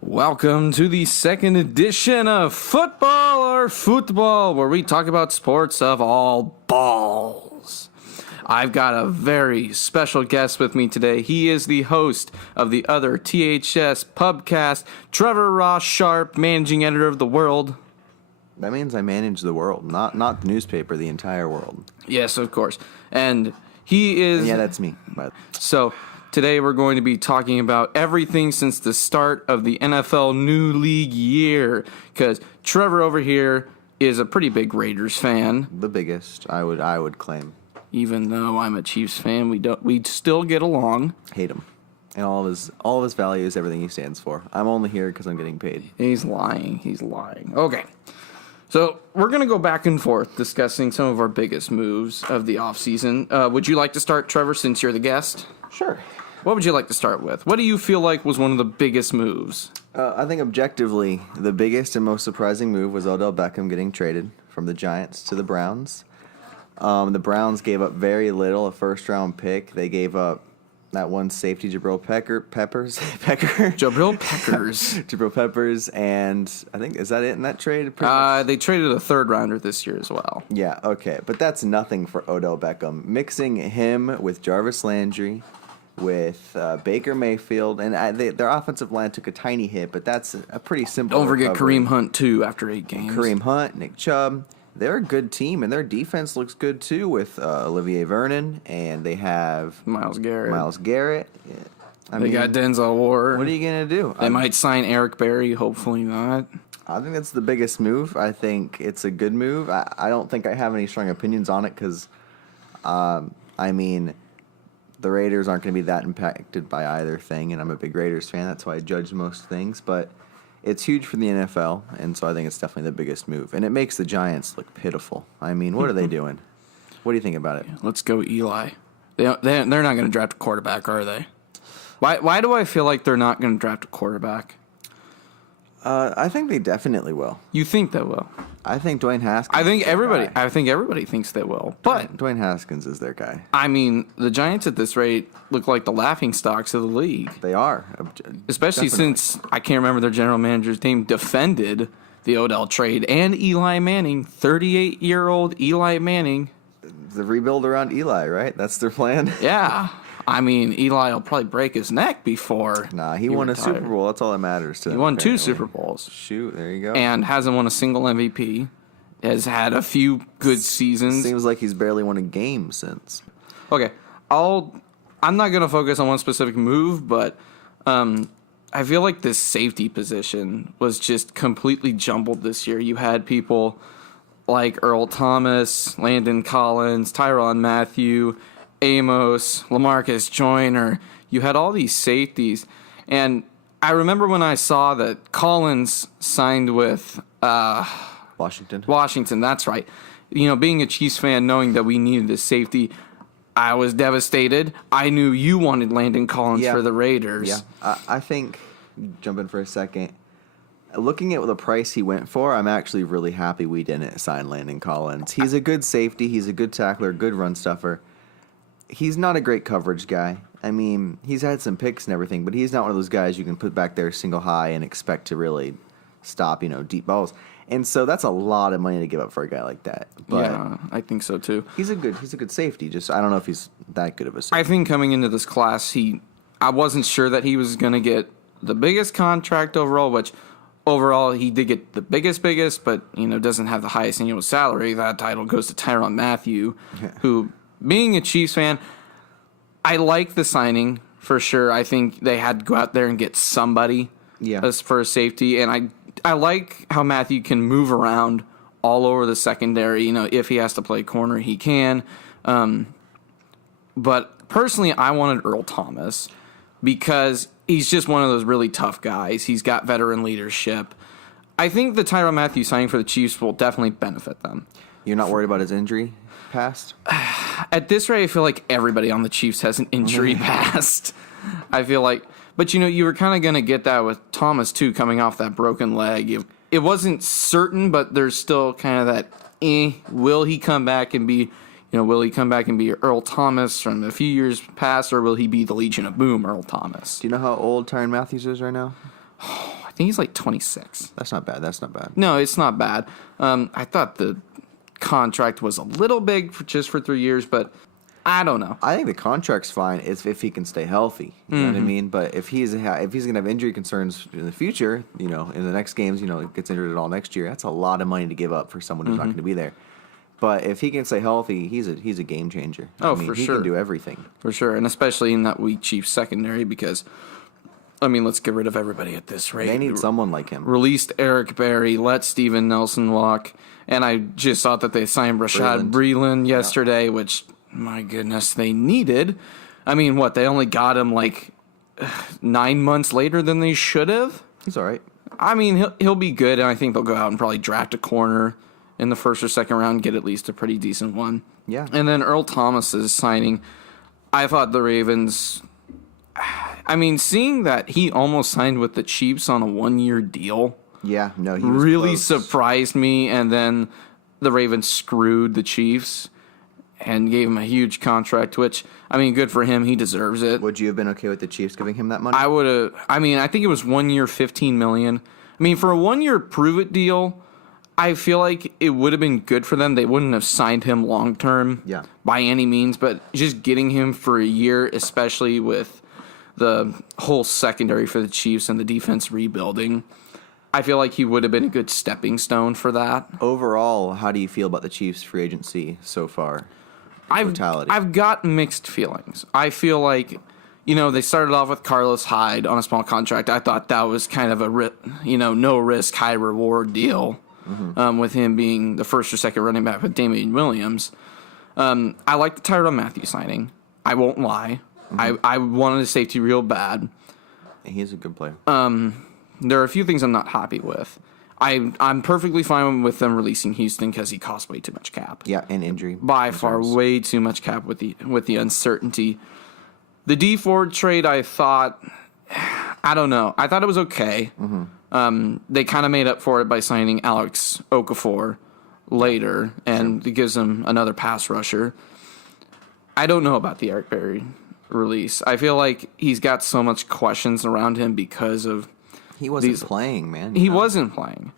Welcome to the second edition of Football or Futbol, where we talk about sports of all balls. I've got a very special guest with me today. He is the host of the other THS Pubcast, Trevor Ross Sharp, managing editor of The World. That means I manage the world, not the newspaper, the entire world. Yes, of course. And he is... Yeah, that's me. But So... Today we're going to be talking about everything since the start of the NFL new league year, because Trevor over here is a pretty big Raiders fan. the biggest, I would claim. Even though I'm a Chiefs fan, we still get along. Hate him, and all of his values, everything he stands for. I'm only here because I'm getting paid. He's lying. Okay. So we're going to go back and forth discussing some of our biggest moves of the offseason. Would you like to start, Trevor, since you're the guest? Sure. What would you like to start with? What do you feel like was one of the biggest moves? I think objectively, the biggest and most surprising move was Odell Beckham getting traded from the Giants to the Browns. The Browns gave up very little, a first-round pick. They gave up that one safety, Jabril Peppers, Jabril Peppers, and I think, is that it in that trade? They traded a third-rounder this year as well. Yeah, okay, but that's nothing for Odell Beckham. Mixing him with Jarvis Landry, with Baker Mayfield, and their offensive line took a tiny hit, but that's a pretty simple Don't forget recovery. Kareem Hunt, too, after 8 games. Kareem Hunt, Nick Chubb. They're a good team, and their defense looks good, too, with Olivier Vernon, and they have Myles Garrett. Yeah. They got Denzel Ward. What are you going to do? They might sign Eric Berry, hopefully not. I think that's the biggest move. I think it's a good move. I don't think I have any strong opinions on it because, the Raiders aren't going to be that impacted by either thing, and I'm a big Raiders fan. That's why I judge most things. But it's huge for the NFL, and so I think it's definitely the biggest move. And it makes the Giants look pitiful. I mean, what are they doing? What do you think about it? Let's go Eli. They're not going to draft a quarterback, are they? Why do I feel like they're not going to draft a quarterback? I think they definitely will. You think they will? I think Dwayne Haskins. I think everybody thinks they will. But Dwayne Haskins is their guy. I mean, the Giants at this rate look like the laughing stocks of the league. They are, Especially since I can't remember their general manager's name defended the Odell trade and Eli Manning, 38-year-old Eli Manning. The rebuild around Eli, right? That's their plan. Yeah. I mean, Eli will probably break his neck before. Nah, he won retired. a Super Bowl. That's all that matters to him. He won apparently. 2 Super Bowls. Shoot, there you go. And hasn't won a single MVP. Has had a few good seasons. Seems like he's barely won a game since. Okay, I'm not going to focus on one specific move, but I feel like this safety position was just completely jumbled this year. You had people like Earl Thomas, Landon Collins, Tyrann Mathieu, Amos, LaMarcus Joyner. You had all these safeties. And I remember when I saw that Collins signed with Washington, that's right. You know, being a Chiefs fan, knowing that we needed a safety, I was devastated. I knew you wanted Landon Collins for the Raiders. Yeah, I think, jump in for a second, looking at the price he went for, I'm actually really happy we didn't sign Landon Collins. He's a good safety. He's a good tackler, good run stuffer. He's not a great coverage guy. I mean, he's had some picks and everything, but he's not one of those guys you can put back there single high and expect to really stop, deep balls. And so that's a lot of money to give up for a guy like that. But yeah, I think so too. He's a good safety. Just I don't know if he's that good of a safety. I think coming into this class, I wasn't sure that he was going to get the biggest contract overall, which overall he did get the biggest, but doesn't have the highest annual salary. That title goes to Tyrann Mathieu, who, being a Chiefs fan, I like the signing for sure. I think they had to go out there and get somebody as for a safety, and I like how Mathieu can move around all over the secondary. If he has to play corner, he can. But personally, I wanted Earl Thomas because he's just one of those really tough guys. He's got veteran leadership. I think the Tyrann Mathieu signing for the Chiefs will definitely benefit them. You're not worried about his injury past? At this rate, I feel like everybody on the Chiefs has an injury past. I feel like... But, you were kind of going to get that with Thomas, too, coming off that broken leg. It wasn't certain, but there's still kind of that, will he come back and be, Earl Thomas from a few years past, or will he be the Legion of Boom Earl Thomas? Do you know how old Tyrann Mathieu is right now? I think he's like 26. That's not bad. That's not bad. No, it's not bad. I thought the contract was a little big just for 3 years, but I don't know. I think the contract's fine if he can stay healthy. You know what I mean? But if he's going to have injury concerns in the future, in the next games, gets injured at all next year, that's a lot of money to give up for someone who's not going to be there. But if he can stay healthy, he's a game changer. Oh, for he sure. He can do everything. For sure, and especially in that weak Chiefs secondary because, let's get rid of everybody at this rate. They need someone like him. Released Eric Berry, let Steven Nelson walk, and I just thought that they signed Rashad Breeland yesterday, which, my goodness, they needed. They only got him 9 months later than they should have? He's all right. He'll be good, and I think they'll go out and probably draft a corner in the first or second round, get at least a pretty decent one. Yeah. And then Earl Thomas is signing. I thought the Ravens... seeing that he almost signed with the Chiefs on a 1-year deal... Yeah, no, he was really close. surprised me, and then the Ravens screwed the Chiefs and gave him a huge contract, which, good for him. He deserves it. Would you have been okay with the Chiefs giving him that money? I would have... I think it was 1 year, $15 million. For a 1-year prove-it deal... I feel like it would have been good for them. They wouldn't have signed him long-term by any means, but just getting him for a year, especially with the whole secondary for the Chiefs and the defense rebuilding, I feel like he would have been a good stepping stone for that. Overall, how do you feel about the Chiefs' free agency so far? I've got mixed feelings. I feel like, they started off with Carlos Hyde on a small contract. I thought that was kind of a, no-risk, high-reward deal. With him being the first or second running back with Damian Williams. I like the Tyrann Mathieu signing. I won't lie. I wanted a safety real bad. He's a good player. There are a few things I'm not happy with. I'm perfectly fine with them releasing Houston because he costs way too much cap. Yeah, and injury. By far, way too much cap with the uncertainty. The D Ford trade, I thought, I don't know. I thought it was okay. They kind of made up for it by signing Alex Okafor later, and it gives them another pass rusher. I don't know about the Eric Berry release. I feel like he's got so much questions around him because of... He wasn't playing, man. He wasn't playing.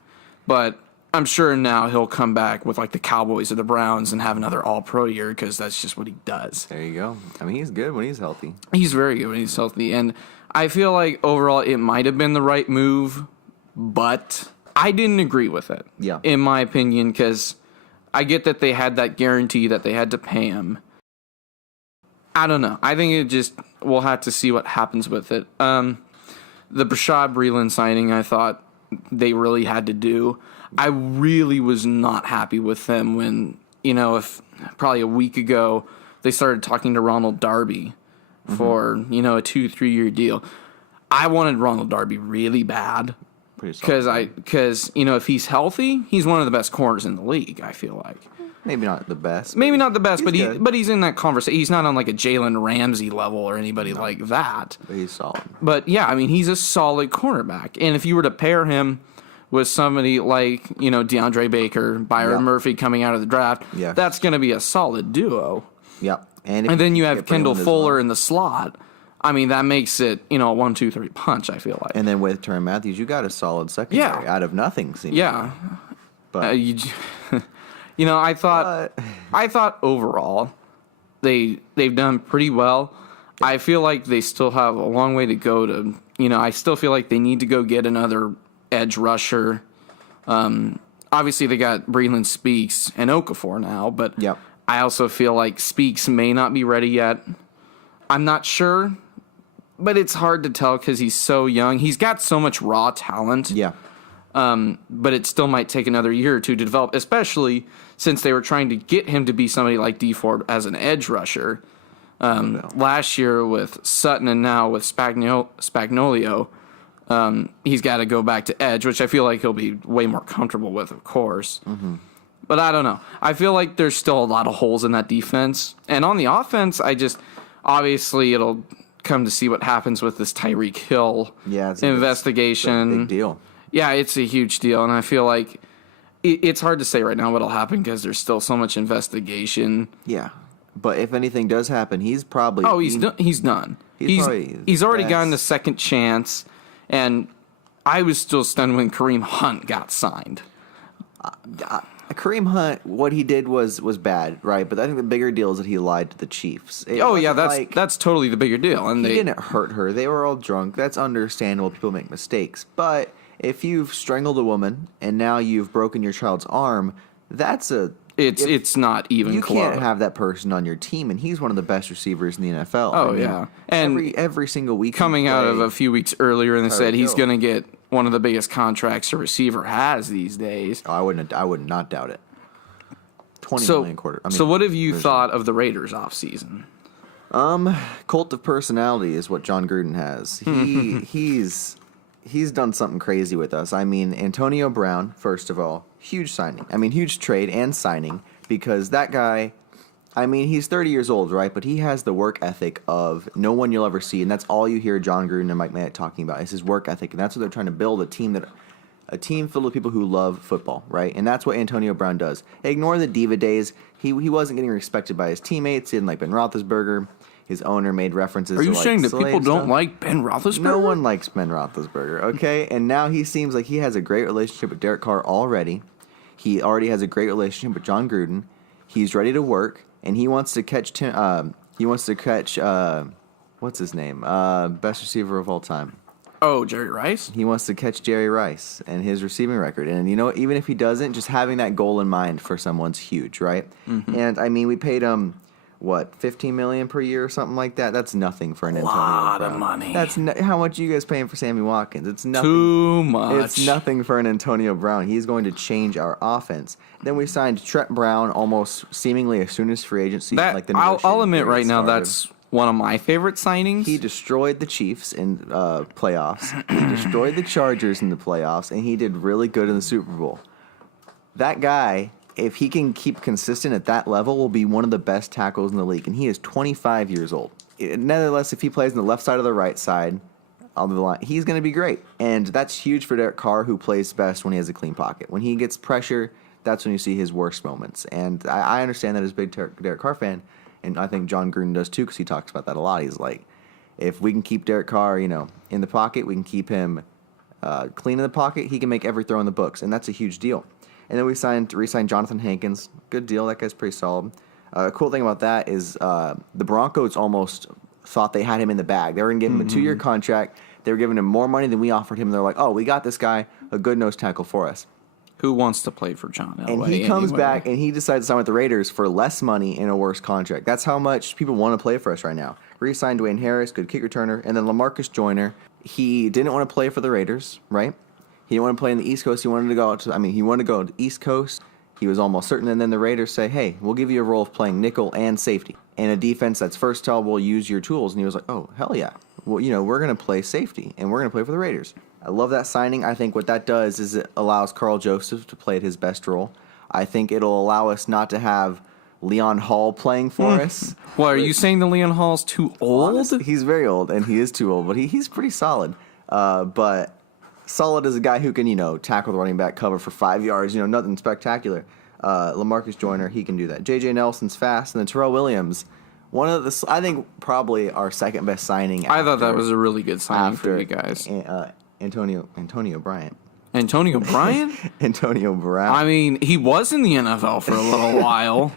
But I'm sure now he'll come back with the Cowboys or the Browns and have another all-pro year because that's just what he does. There you go. He's good when he's healthy. He's very good when he's healthy, and I feel like overall it might have been the right move, but I didn't agree with it, in my opinion, because I get that they had that guarantee that they had to pay him. I don't know. I think we'll have to see what happens with it. The Rashad Breeland signing, I thought they really had to do. I really was not happy with them when, if probably a week ago, they started talking to Ronald Darby for, a 2-3 year deal. I wanted Ronald Darby really bad. Because if he's healthy, he's one of the best corners in the league, I feel like. Maybe not the best. Maybe not the best, but he's in that conversation. He's not on a Jalen Ramsey level or anybody like that. But he's solid. But yeah, he's a solid cornerback. And if you were to pair him with somebody like, DeAndre Baker, Byron Murphy coming out of the draft, that's going to be a solid duo. Yep. And then you have Kendall Fuller in the slot. That makes it, a 1-2-3 punch, I feel like. And then with Tyrann Mathieu, you got a solid secondary out of nothing, seemingly. Yeah. But I thought overall they've done pretty well. I feel like they still have a long way to go to, I still feel like they need to go get another edge rusher. Obviously they got Breeland, Speaks, and Okafor now, but I also feel like Speaks may not be ready yet. I'm not sure, but it's hard to tell because he's so young. He's got so much raw talent. Yeah. But it still might take another year or two to develop, especially since they were trying to get him to be somebody like D Ford as an edge rusher. Last year with Sutton and now with Spagnolio, he's got to go back to edge, which I feel like he'll be way more comfortable with, of course. But I don't know. I feel like there's still a lot of holes in that defense. And on the offense, obviously it'll come to see what happens with this Tyreek Hill investigation. It's a big deal. Yeah, it's a huge deal, and I feel like it's hard to say right now what'll happen because there's still so much investigation. Yeah, but if anything does happen, he's probably he's done. He's already gotten the second chance, and I was still stunned when Kareem Hunt got signed. Kareem Hunt, what he did was bad, right? But I think the bigger deal is that he lied to the Chiefs. That's totally the bigger deal. And he didn't hurt her. They were all drunk. That's understandable. People make mistakes. But if you've strangled a woman and now you've broken your child's arm, it's not even you close. You can't have that person on your team, and he's one of the best receivers in the NFL. Oh, yeah. And every single week coming out of a few weeks earlier, and they said he's going to get one of the biggest contracts a receiver has these days. Oh, I would not doubt it. $20 million quarter. So what have you thought of the Raiders offseason? Cult of personality is what John Gruden has. He's done something crazy with us. I mean, Antonio Brown, first of all, huge signing. I mean, huge trade and signing, because that guy, I mean, he's 30 years old, right? But he has the work ethic of no one you'll ever see, and that's all you hear John Gruden and Mike Mayock talking about is his work ethic, and that's what they're trying to build, a team filled with people who love football, right? And that's what Antonio Brown does. Ignore the diva days. He wasn't getting respected by his teammates. He didn't like Ben Roethlisberger. His owner made references to, Are you saying that people don't stuff. like Ben Roethlisberger? No one likes Ben Roethlisberger, okay? And now he seems like he has a great relationship with Derek Carr already. He already has a great relationship with John Gruden. He's ready to work, and he wants to catch what's his name? Best receiver of all time. Oh, Jerry Rice? He wants to catch Jerry Rice and his receiving record. And, even if he doesn't, just having that goal in mind for someone's huge, right? Mm-hmm. And, I mean, we paid him, $15 million per year or something like that? That's nothing for an Antonio Brown. A lot of money. That's how much are you guys paying for Sammy Watkins? It's nothing. Too much. It's nothing for an Antonio Brown. He's going to change our offense. Then we signed Trent Brown almost seemingly as soon as free agency. I'll admit right now that's one of my favorite signings. He destroyed the Chiefs in playoffs. He destroyed the Chargers in the playoffs, and he did really good in the Super Bowl. That guy, if he can keep consistent at that level, will be one of the best tackles in the league, and he is 25 years old. Nevertheless, if he plays on the left side or the right side of the line, he's going to be great, and that's huge for Derek Carr, who plays best when he has a clean pocket. When he gets pressure, that's when you see his worst moments, and I understand that as a big Derek Carr fan. And I think John Gruden does too, because he talks about that a lot. He's like, if we can keep Derek Carr, in the pocket, we can keep him clean in the pocket, he can make every throw in the books, and that's a huge deal. And then we re-signed Jonathan Hankins. Good deal. That guy's pretty solid. A cool thing about that is the Broncos almost thought they had him in the bag. They were going to give him a 2-year contract. They were giving him more money than we offered him. They're like, oh, we got this guy, a good nose tackle for us. Who wants to play for John Elway? And he comes back, and he decides to sign with the Raiders for less money and a worse contract. That's how much people want to play for us right now. Re-signed Dwayne Harris, good kick returner, and then LaMarcus Joyner. He didn't want to play for the Raiders, right? He didn't want to play in the East Coast. He wanted to go to the East Coast. He was almost certain, and then the Raiders say, hey, we'll give you a role of playing nickel and safety. And a defense that's versatile will use your tools. And he was like, oh, hell yeah. Well, we're going to play safety, and we're going to play for the Raiders. I love that signing. I think what that does is it allows Carl Joseph to play at his best role. I think it'll allow us not to have Leon Hall playing for us. Well, are you saying that Leon Hall's too old? Honestly, he's very old, and he is too old, but he's pretty solid. But solid as a guy who can, tackle the running back, cover for 5 yards, nothing spectacular. LaMarcus Joyner, he can do that. J.J. Nelson's fast, and then Terrell Williams, I think probably our second best signing. I thought that was a really good signing for you guys. Antonio Bryant. Antonio Bryant? Antonio Brown. I mean, he was in the NFL for a little while.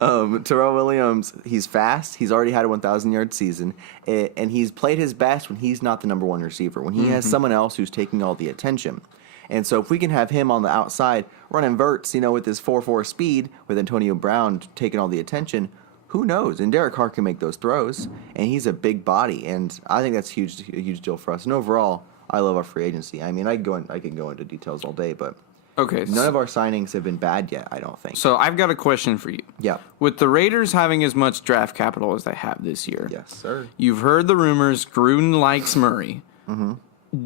Terrell Williams, he's fast. He's already had a 1,000-yard season. And he's played his best when he's not the number one receiver, when he has someone else who's taking all the attention. And so if we can have him on the outside running verts, with his 4.4 speed, with Antonio Brown taking all the attention, who knows? And Derek Carr can make those throws, and he's a big body. And I think that's a huge deal for us. And overall, I love our free agency. I mean, I can go into details all day, but none of our signings have been bad yet, I don't think. So I've got a question for you. Yeah. With the Raiders having as much draft capital as they have this year, yes, sir. You've heard the rumors Gruden likes Murray. Mm-hmm.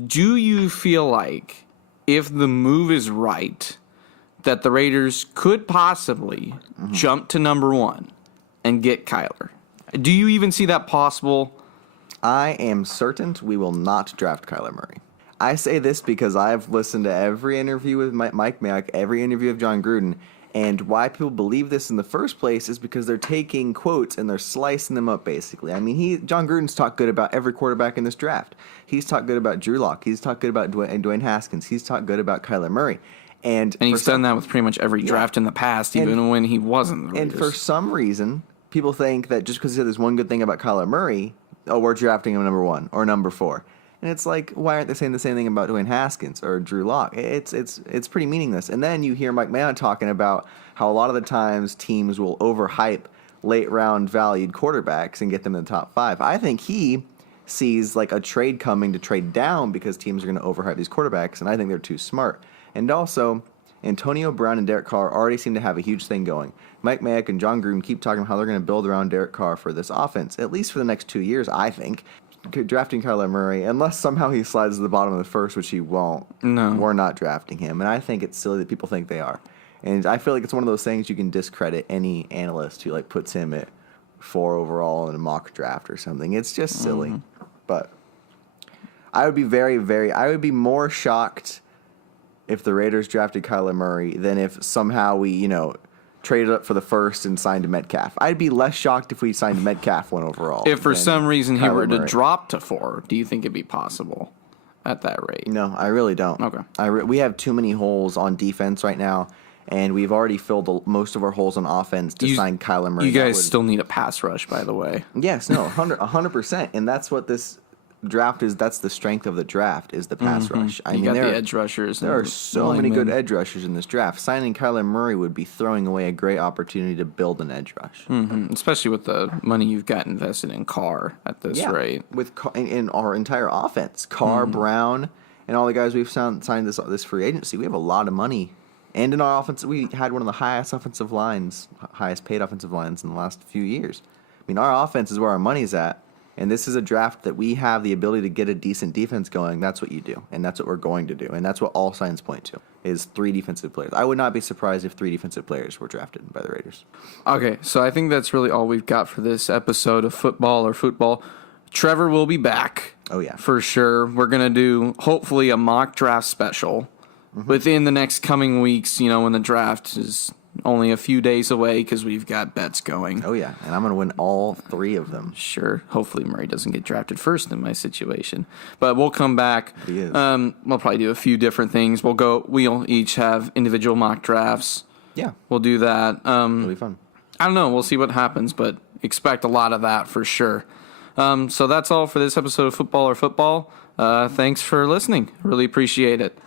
Do you feel like if the move is right, that the Raiders could possibly jump to number one and get Kyler? Do you even see that possible? I am certain we will not draft Kyler Murray. I say this because I've listened to every interview with Mike Mayock, every interview of John Gruden, And why people believe this in the first place is because they're taking quotes and they're slicing them up, basically. I mean, John Gruden's talked good about every quarterback in this draft. He's talked good about Drew Lock. He's talked good about Dwayne Haskins. He's talked good about Kyler Murray. And he's done that with pretty much every draft in the past, even when he wasn't. And for some reason, people think that just because he said there's one good thing about Kyler Murray, we're drafting him number 1 or number 4. And it's like, why aren't they saying the same thing about Dwayne Haskins or Drew Lock? It's pretty meaningless. And then you hear Mike Mayock talking about how a lot of the times teams will overhype late-round valued quarterbacks and get them in the top 5. I think he sees like a trade coming to trade down because teams are going to overhype these quarterbacks, and I think they're too smart. And also, Antonio Brown and Derek Carr already seem to have a huge thing going. Mike Mayock and John Gruden keep talking about how they're going to build around Derek Carr for this offense, at least for the next 2 years, I think. Drafting Kyler Murray, unless somehow he slides to the bottom of the first, which he won't, we're not drafting him. And I think it's silly that people think they are. And I feel like it's one of those things you can discredit any analyst who like puts him at 4 overall in a mock draft or something. It's just silly. But I would be I would be more shocked if the Raiders drafted Kyler Murray than if somehow we, traded up for the first and signed Metcalf. I'd be less shocked if we signed Metcalf 1 overall. If for some reason he were to drop to 4, do you think it'd be possible at that rate? No, I really don't. Okay. We have too many holes on defense right now, and we've already filled most of our holes on offense to sign Kyler Murray. You guys still need a pass rush, by the way. Yes, no, 100%. And that's what this draft is. That's the strength of the draft is the pass rush. I mean, got the edge rushers. There are so many good edge rushers in this draft. Signing Kyler Murray would be throwing away a great opportunity to build an edge rush. Especially with the money you've got invested in Carr at this rate. With in our entire offense, Carr, Brown, and all the guys we've signed this free agency, we have a lot of money. And in our offense, we had one of the highest paid offensive lines in the last few years. I mean, our offense is where our money's at. And this is a draft that we have the ability to get a decent defense going. That's what you do, and that's what we're going to do, and that's what all signs point to, is 3 defensive players. I would not be surprised if 3 defensive players were drafted by the Raiders. Okay, so I think that's really all we've got for this episode of Futbol. Trevor will be back. Oh, yeah. For sure. We're going to do, hopefully, a mock draft special within the next coming weeks, when the draft is only a few days away because we've got bets going. Oh, yeah. And I'm going to win all 3 of them. Sure. Hopefully Murray doesn't get drafted first in my situation. But we'll come back. He is. We'll probably do a few different things. We'll each have individual mock drafts. Yeah. We'll do that. It'll be fun. I don't know. We'll see what happens, but expect a lot of that for sure. So that's all for this episode of Futbol. Thanks for listening. Really appreciate it.